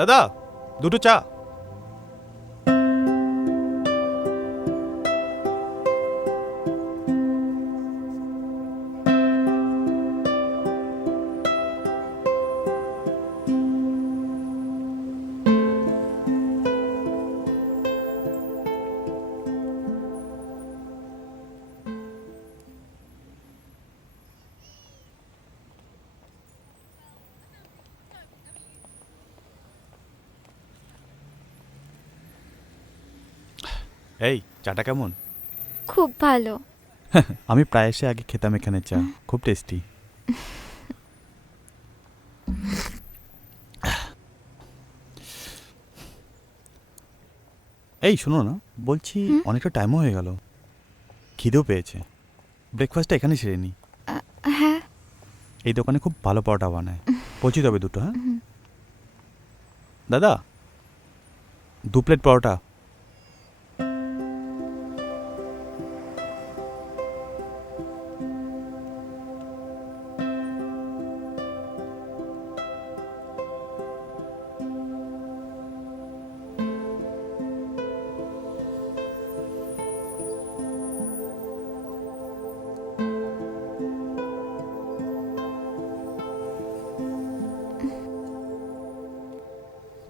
দাদা, দুটো চা। এই চাটা কেমন? খুব ভালো। আমি প্রায় এসে আগে খেতাম এখানে চা, খুব টেস্টি। এই শোনো না, বলছি হুম? অনেকটা টাইমও হয়ে গেল, খিদেও পেয়েছে। ব্রেকফাস্টটা এখানে সেরে নিই। হ্যাঁ। এই দোকানে খুব ভালো পরোটা বানায়, বলছি তবে দুটো। হ্যাঁ দাদা, 2 প্লেট পরোটা।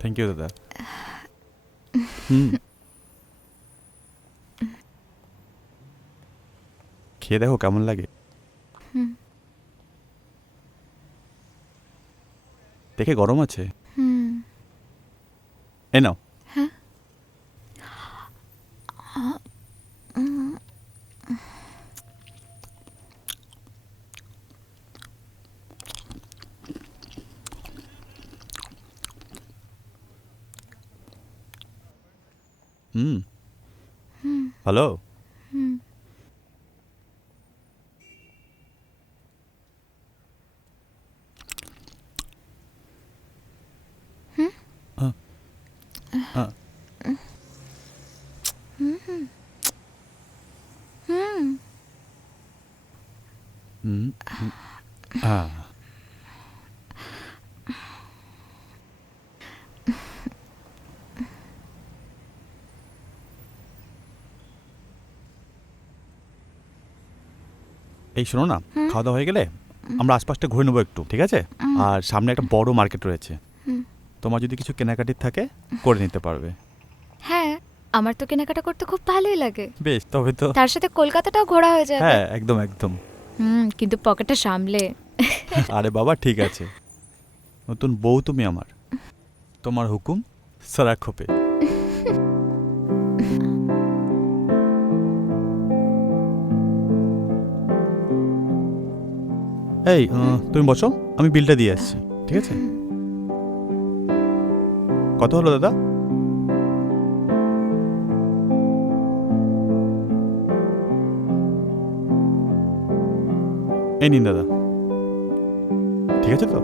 থ্যাংক ইউ দাদা। হুম, খেয়ে দেখো কেমন লাগে, হুম দেখে গরম আছে। হুম। এ নাও। হ্যাঁ। উম, হুম, হুম ভালো। হুম হুম হ্যাঁ, হ্যাঁ, হুম হুম হুম। হুম, হুম, হ্যাঁ। এই শোনো না, হুম, খাওয়া দাওয়া হয়ে গেলে আমরা আশপাশটা ঘুরে নেবো একটু, ঠিক আছে? হুম, আর সামনে একটা বড় মার্কেট রয়েছে, হুম। তোমার যদি কিছু কেনাকাটির থাকে করে নিতে পারবে। হ্যাঁ, আমার তো কেনাকাটা করতে খুব ভালোই লাগে। বেশ, তবে তো। তার সাথে কলকাতাটাও ঘোরা হয়ে যাবে। হ্যাঁ, একদম একদম। কিন্তু পকেটটা সামলে। আরে বাবা, ঠিক আছে, নতুন বউ তুমি আমার, তোমার হুকুম সারা খোপে। এই তুমি বসো, আমি বিলটা দিয়ে আসছি, ঠিক আছে? কত হলো দাদা? এই নিন দাদা, ঠিক আছে তো?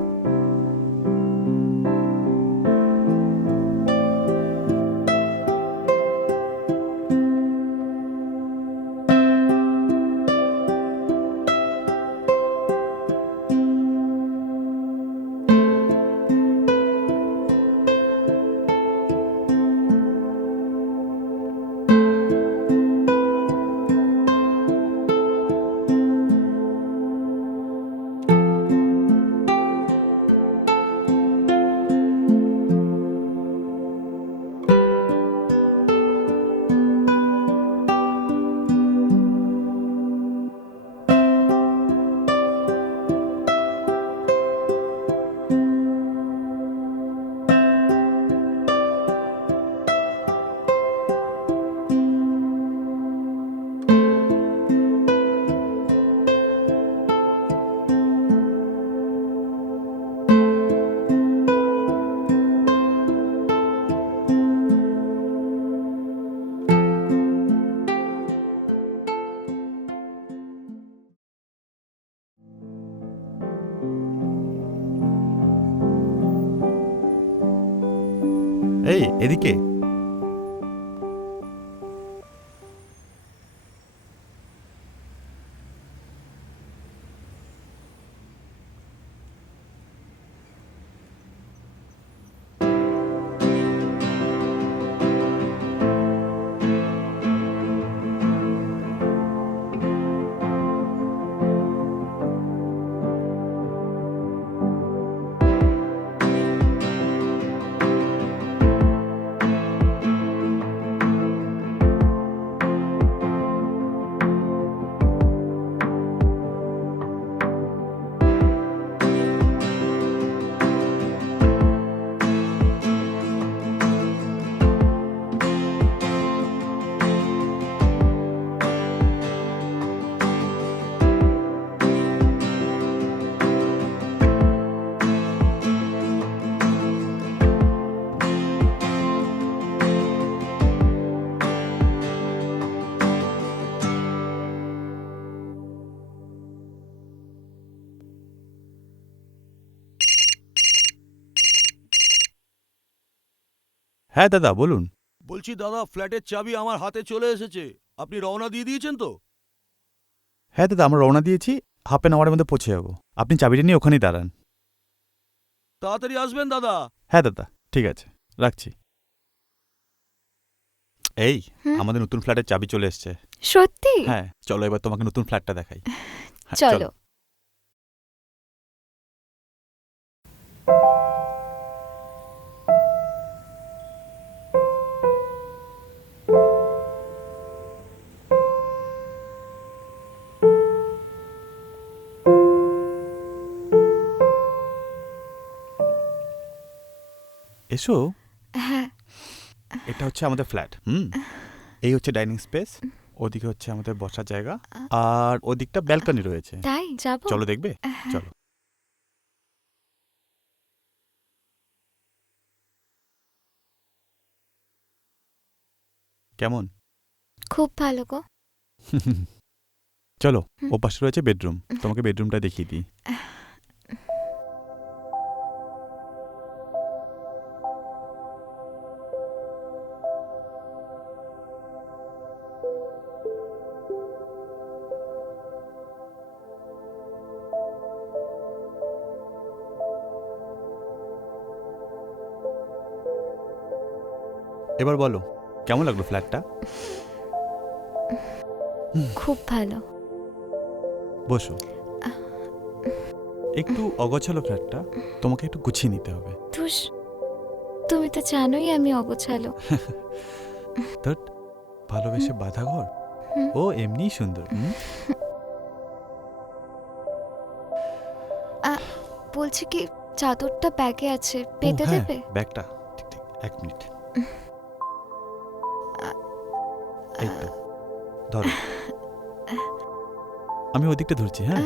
এই এদিকে। হ্যাঁ দাদা বলুন। বলছি দাদা, ফ্ল্যাটের চাবি আমার হাতে চলে এসেছে। আপনি রওনা দিয়ে দিয়েছেন তো? হ্যাঁ দাদা, আমরা রওনা দিয়েছি, হাফ অ্যান আওয়ারের মধ্যে পৌঁছে যাবো। আপনি চাবিটা নিয়ে ওখানেই দাঁড়ান। তাড়াতাড়ি আসবেন দাদা। হ্যাঁ দাদা, ঠিক আছে, রাখছি। এই হুম? আমাদের নতুন ফ্ল্যাটের চাবি চলে এসছে। সত্যি? হ্যাঁ চলো এবার তোমাকে নতুন ফ্ল্যাটটা দেখাই। হ্যাঁ, চলো। এসো। হ্যাঁ। এটা হচ্ছে আমাদের ফ্ল্যাট। এই হচ্ছে ডাইনিং স্পেস, ওদিকে হচ্ছে আমাদের বসার জায়গা, আর ওদিকটা ব্যালকনি রয়েছে। তাই যাবো? চলো দেখবে, হ্যাঁ। চলো। কেমন? খুব ভালো গো। চলো, হুম। ও পাশে রয়েছে বেডরুম, তোমাকে বেডরুমটা দেখিয়ে দিই। এবার বলো কেমন লাগলো ফ্ল্যাটটা? খুব ভালো। বসো। একটু অগোছালো ফ্ল্যাটটা, তোমাকে একটু গুছিয়ে নিতে হবে। ধুস, তুমি তো জানোই আমি অগোছালো। ধুর, ভালোবেসে বাঁধা ঘর, হুম। ও এমনিই সুন্দর। বলছি কি, চাদরটা ব্যাগে আছে, ও পেতে হ্যাঁ, দেবে? ব্যাগটা ঠিক ঠিক, এক মিনিট। এই তো, ধরো। আমি ওদিকটা ধরছি, হ্যাঁ।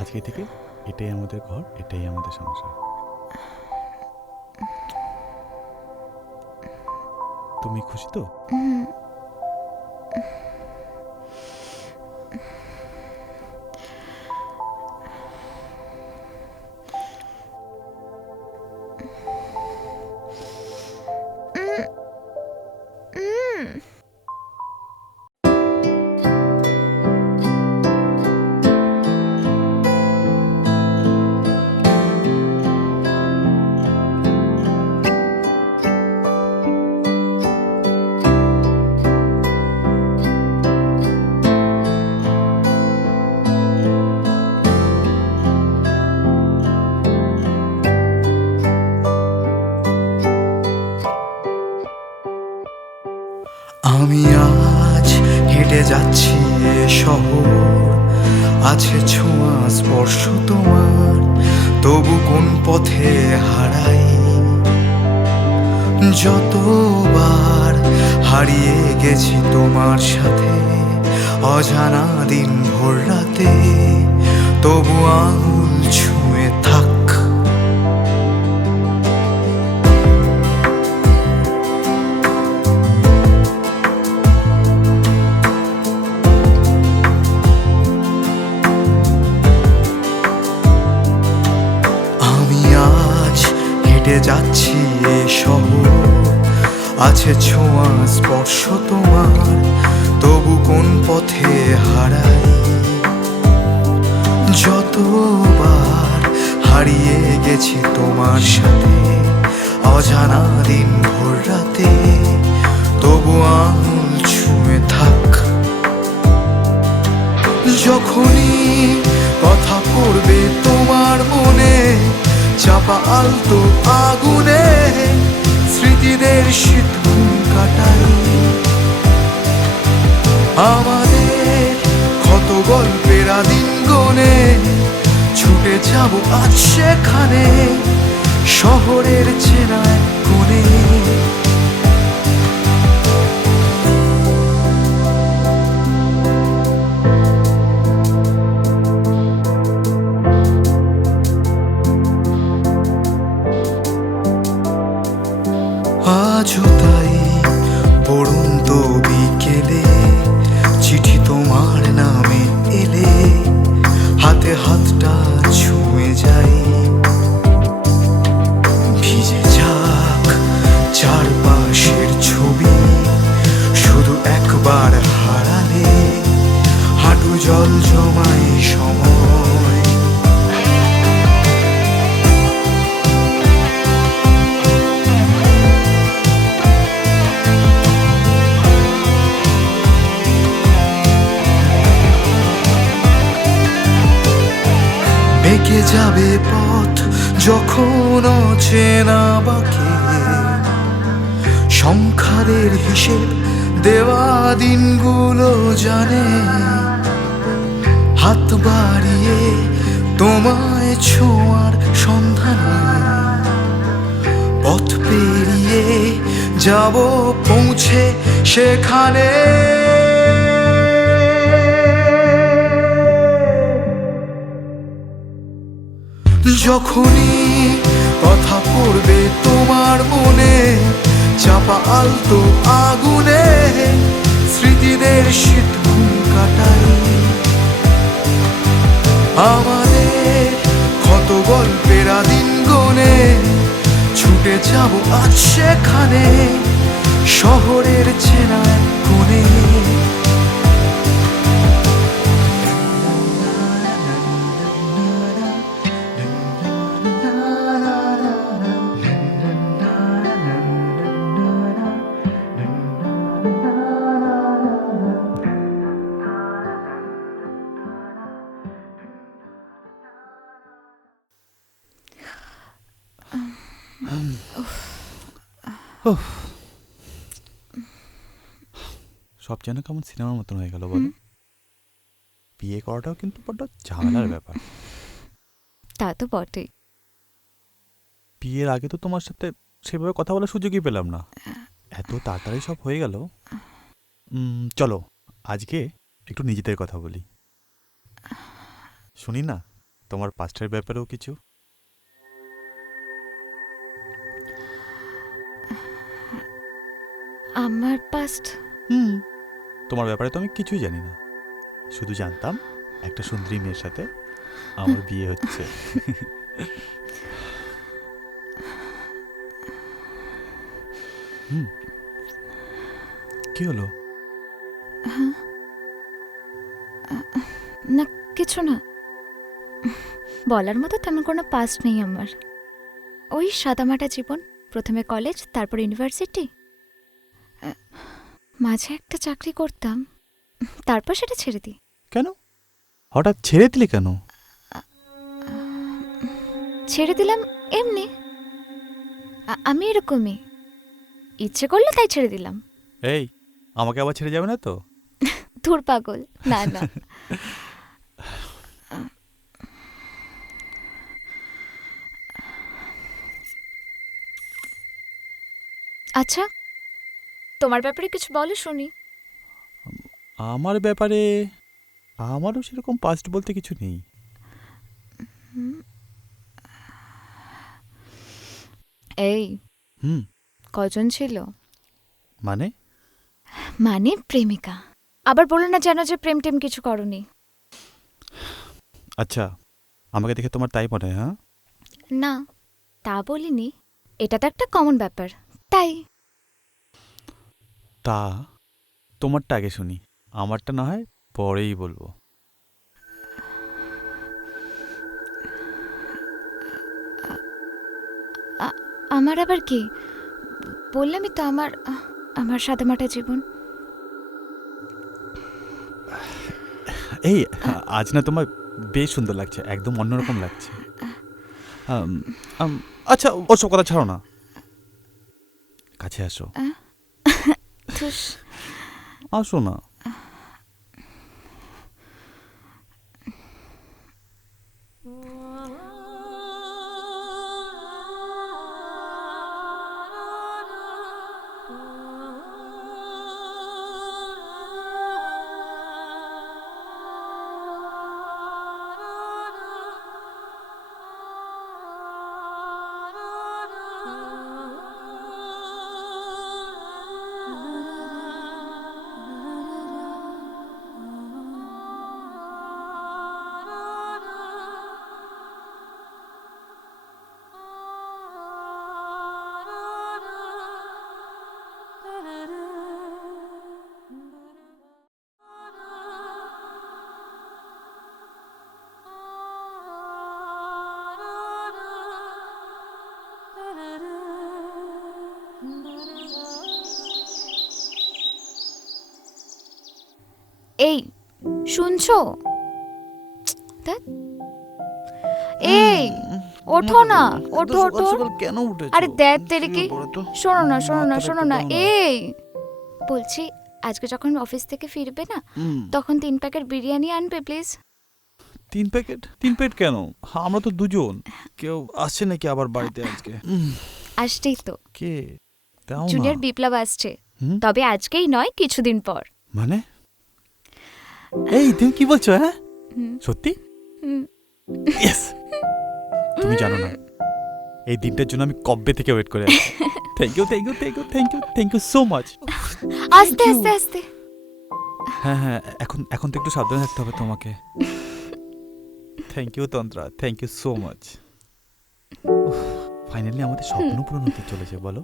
আজকে থেকে এটাই আমাদের ঘর, এটাই আমাদের সংসার। তুমি খুশি তো? হুম। আমি আজ হেঁটে যাচ্ছি এ শহর, আছে ছোঁয়া স্পর্শ তোমার, তবু কোন পথে হারাই। যতবার হারিয়ে গেছি তোমার সাথে অজানা দিন ভোর রাতে, তবু আঙুল ছুঁয়ে থাক। আমি আজ হেঁটে যাচ্ছি এ শহর, আছে ছোঁয়া স্পর্শ তোমার, তবু কোন পথে হারাই। যতবার হারিয়ে গেছি তোমার সাথে অজানা দিন ভোর রাতে, তবু আঙুল ছুঁয়ে থাক। যখনই কথা পড়বে তোমার মনে, চাপা আলতো আগুনে স্মৃতিদের শীত ঘুম কাটাই। আমাদের ক্ষত গল্পের আদিম গনে ছুটে যাব আজ সেখানে, শহরের চেনায় কোণে। যাবে পথ যখন অচেনা বাকে, সংখ্যাদের হিসেব দেওয়া দিনগুলো জানে, হাত বাড়িয়ে তোমায় ছোঁয়ার সন্ধানে পথ পেরিয়ে যাব পৌঁছে সেখানে। যখনই কথা পড়বে তোমার মনে, চাপা আলতো আগুনে স্মৃতিদের শীত ঘুম কাটাই। আমাদের ক্ষত গল্পের দিন গনে ছুটে যাব আজ সেখানে, শহরের চেনায় কোণে। সব যেন কেমন সিনেমার মতন হয়ে গেল বলো। বিয়ে করাটাও কিন্তু বড্ড ঝামেলার ব্যাপার। তা তো বটেই। বিয়ের আগে তো তোমার সাথে সেভাবে কথা বলার সুযোগই পেলাম না, এত তাড়াতাড়ি সব হয়ে গেল। চলো আজকে একটু নিজেদের কথা বলি, শুনি না তোমার পাস্টের ব্যাপারেও কিছু। আমার পাস্ট? তোমার ব্যাপারে তো আমি কিছুই জানি না, শুধু জানতাম একটা সুন্দরী মেয়ের সাথে আমার বিয়ে হচ্ছে। কি হলো? না কিছু না, বলার মতো তেমন কোনো পাস্ট নেই আমার। ওই সাদামাটা জীবন, প্রথমে কলেজ, তারপর ইউনিভার্সিটি, মাঝে একটা চাকরি করতাম, তারপর সেটা ছেড়ে দিই। কেন হঠাৎ ছেড়ে দিলি কেন? ছেড়ে দিলাম এমনি, আমি এরকমই, ইচ্ছে করলে তাই ছেড়ে দিলাম। এই আমাকে আবার ছেড়ে যাবে না তো? ধুর পাগল, না না। আচ্ছা, তোমার ব্যাপারে কিছু বলো শুনি। আমার ব্যাপারে আমারও সেরকম পাস্ট বলতে কিছু নেই। এই কজন ছিল? মানে? মানে প্রেমিকা। আবার বলো না যেন যে প্রেম টেম কিছু করনি। আচ্ছা, আমাকে দেখে তোমার তাই মনে হয়? হ্যাঁ না, তা বলিনি, এটা তো একটা কমন ব্যাপার, তাই। তা তোমারটা আগে শুনি, আমারটা না হয় পরেই বলবো। আমার আবার কি? বললামই তো, আমার সাদামাটা জীবন। এই আজ না তোমার বেশ সুন্দর লাগছে, একদম অন্যরকম লাগছে। আচ্ছা ওসব কথা ছাড়ো না, কাছে আসো। আসো না। এই শুনছো? এই ওঠো না, ওঠো ওঠো। কেন উঠেছো? আরে দেখ তেরিকি, শুয়ে পড়ো তো। শোনো না শোনো না মাথাটা শোনো একটু না। দাও না। এই বলছি, আজকে যখন অফিস থেকে ফিরবে না, তখন 3 প্যাকেট বিরিয়ানি আনবে প্লিজ। 3 প্যাকেট? 3 প্যাকেট কেন? আমরা তো দুজন। কেউ আসছে নাকি আবার বাড়িতে আজকে? আসছেই তো, কে? দাও না। জুনিয়র বিপ্লব আসছে। হুম? তবে আজকেই নয়, কিছুদিন পর। মানে? এই তুমি কি বলছো? হ্যাঁ, হুম, সত্যি? হুম। ইয়েস! তুমি জানো না, এই দিনটার জন্য আমি কবে থেকে ওয়েট করে আছি। Thank you, thank you, thank you, thank you, thank you so much. আস্তে you. আস্তে আস্তে। হ্যাঁ হ্যাঁ, এখন এখন তো একটু সাবধানে থাকতে হবে তোমাকে। Thank you Tantra, thank you so much. Finally আমাদের স্বপ্ন পূরণ হতে চলেছে, বলো।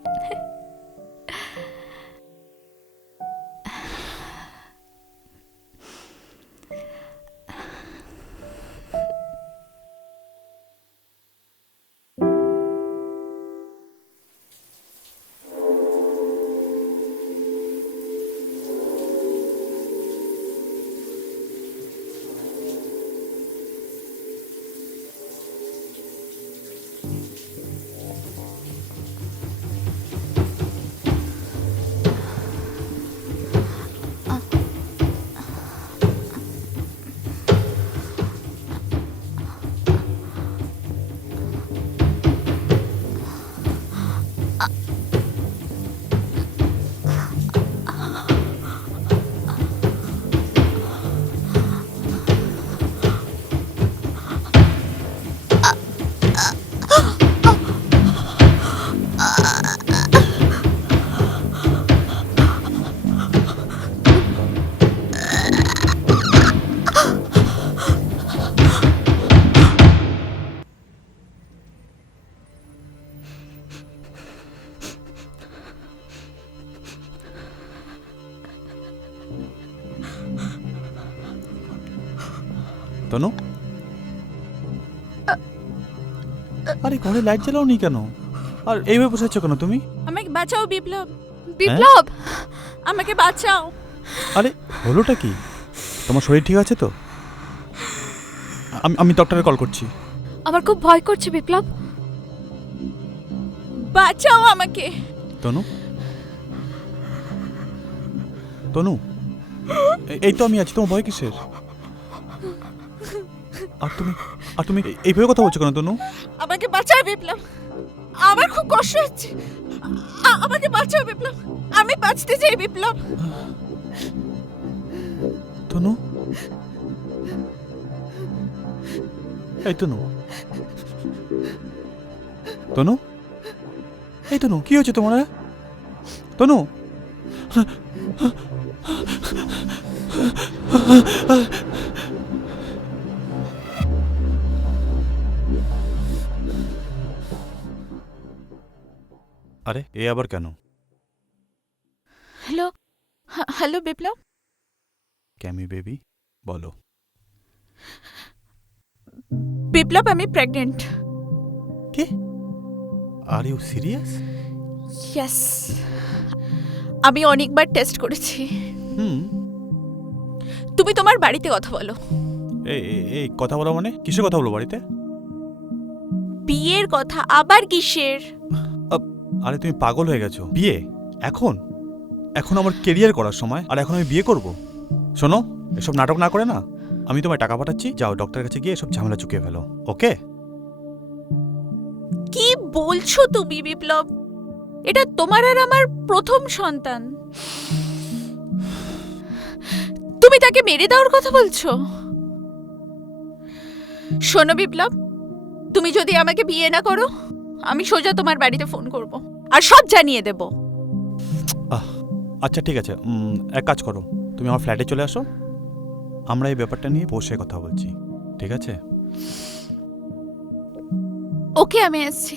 তনু, আরে ঘরে লাইট জ্বালাও নি কেন? আর এইভাবে বসে আছো কেন তুমি? আমাকে বাঁচাও বিপ্লব, বিপ্লব, আমাকে বাঁচাও। আরে হলোটা কি? তোমার শরীর ঠিক আছে তো? আমি ডক্টরে কল করছি। আমার খুব ভয় করছে বিপ্লব। বাঁচাও আমাকে। তনু, তনু, এই তো আমি আছি, তোমার ভয় কিসের? আর তুমি এইভাবে কথা বলছো কেন তনু? আমাকে বাঁচাও বিপ্লব, আমার খুব কষ্ট হচ্ছে। আমাকে বাঁচাও বিপ্লব, আমি বাঁচতে চাই বিপ্লব। তনু, এই তনু, তনু, এই তনু, কি হয়েছে তোমার? তনু, আরে এ আবার কেন? হ্যালো, হ্যালো বিপ্লব। ক্যামি বেবি, বলো। বিপ্লব, আমি প্রেগনেন্ট। কি? Are you serious? ইয়েস, আমি অনেকবার টেস্ট করেছি। হুম। তুমি তোমার বাড়িতে কথা বলো। এই কথা বলা মানে কিসের কথা বলো বাড়িতে? বিয়ের কথা, আবার কিসের? আরে তুমি পাগল হয়ে গেছো। বিয়ে এখন? এখন আমার কেরিয়ার করার সময়, আর এখন আমি বিয়ে করব? শোনো, এসব নাটক না করে না, আমি তোমায় টাকা পাঠাচ্ছি, যাও ডক্টরের কাছে গিয়ে এসব ঝামেলা চুকিয়ে ফেলো, ওকে? কি বলছো তুমি বিপ্লব? এটা তোমার আর আমার প্রথম সন্তান। তুমি তাকে মেরে দেওয়ার কথা বলছো? শোনো বিপ্লব, তুমি যদি আমাকে বিয়ে না করো, আমি সোজা তোমার বাড়িতে ফোন করব আর সব জানিয়ে দেব। আচ্ছা ঠিক আছে, এক কাজ করো, তুমি আমার ফ্ল্যাটে চলে আসো, আমরা এই ব্যাপারটা নিয়ে বসে কথা বলছি, ঠিক আছে? ওকে, আমি আসছি।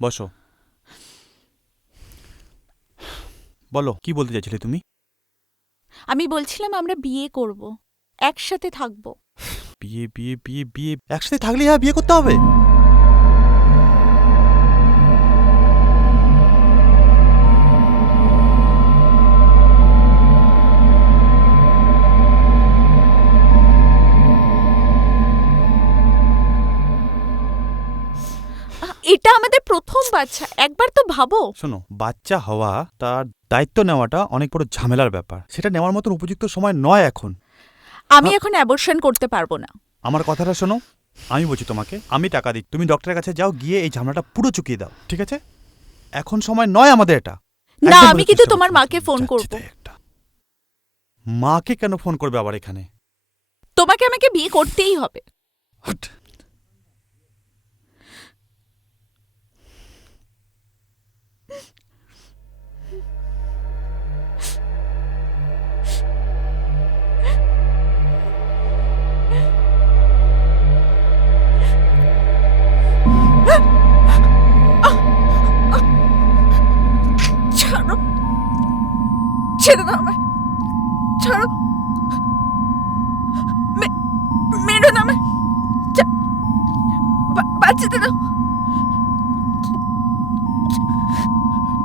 বসো। বলো কি বলতে চাইছিলে তুমি? আমি বলছিলাম আমরা বিয়ে করব, একসাথে থাকবো। বিয়ে বিয়ে বিয়ে বিয়ে একসাথে থাকলে হ্যাঁ বিয়ে করতে হবে? এটা আমাদের প্রথম বাচ্চা, একবার তো ভাবো। শোনো, বাচ্চা হওয়া তার দায়িত্ব নেওয়াটা অনেক বড় ঝামেলার ব্যাপার। সেটা নেওয়ার মতন উপযুক্ত সময় নয় এখন। আমি এখন অ্যাবর্শন করতে পারবো না। আমার কথাটা শোনো, আমি বলছি তোমাকে, আমি টাকা দিই, তুমি ডক্টরের কাছে যাও, গিয়ে এই ঝামেলাটা পুরো চুকিয়ে দাও, ঠিক আছে? এখন সময় নয় আমাদের এটা। না, একদম আমি বলে কিন্তু চেষ্টা তোমার করছি। মাকে ফোন যাচ্ছে করব। তাই একটা। মাকে কেন ফোন করবে আবার এখানে? তোমাকে আমাকে বিয়ে করতেই হবে। হুট। ছাড়ো, ছেড়ে দাও আমায়, ছাড়ো, মেরো না আমায়, বাচ্চাতে দাও,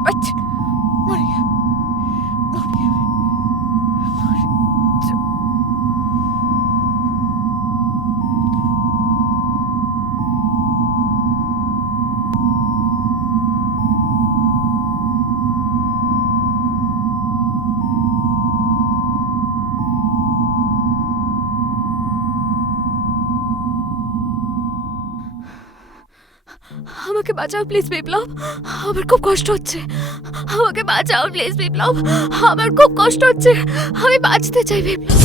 বাচ্চা মরে যাবে, মরে যাবে, আমাকে বাঁচাও প্লিজ বিপ্লব, আমার খুব কষ্ট হচ্ছে। আমাকে বাঁচাও প্লিজ বিপ্লব, আমার খুব কষ্ট হচ্ছে। আমি বাঁচতে চাই বিপ্লব,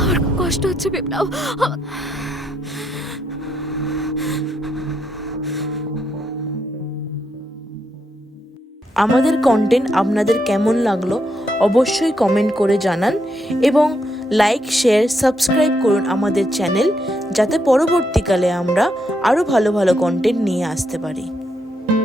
আমার খুব কষ্ট হচ্ছে বিপ্লব। আমাদের কন্টেন্ট আপনাদের কেমন লাগলো অবশ্যই কমেন্ট করে জানান এবং লাইক শেয়ার সাবস্ক্রাইব করুন আমাদের চ্যানেল, যাতে পরবর্তীকালে আমরা আরও ভালো ভালো কন্টেন্ট নিয়ে আসতে পারি।